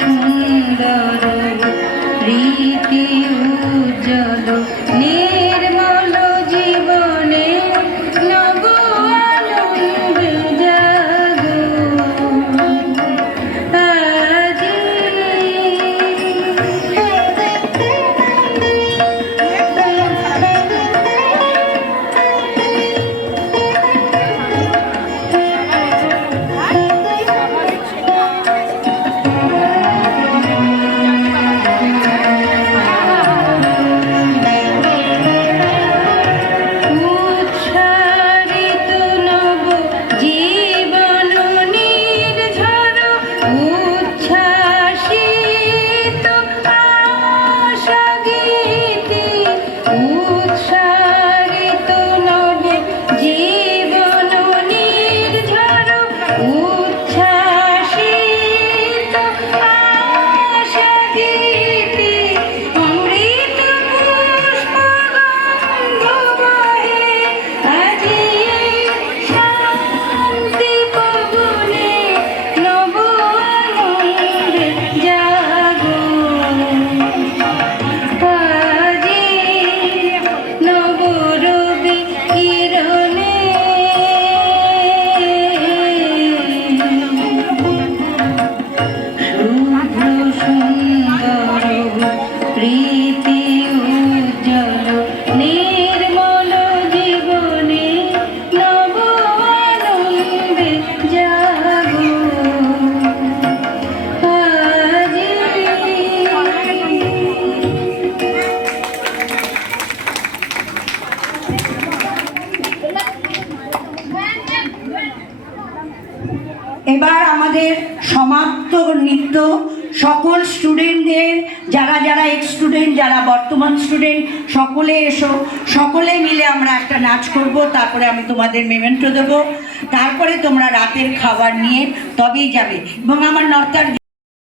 সুন্দর রীতি উজ্জ্বল নির্মল জীবনে নব আনন্দ জাগো আজি। এবার আমাদের সমাপ্ত নৃত্য সকল স্টুডেন্টদের, যারা যারা এক্স স্টুডেন্ট, যারা বর্তমান স্টুডেন্ট, সকলে এসো, সকলে মিলে আমরা একটা নাচ করব। তারপরে আমি তোমাদের মেমেন্টো দেবো, তারপরে তোমরা রাতের খাবার নিয়ে তবেই যাবে। এবং আমার নর্তার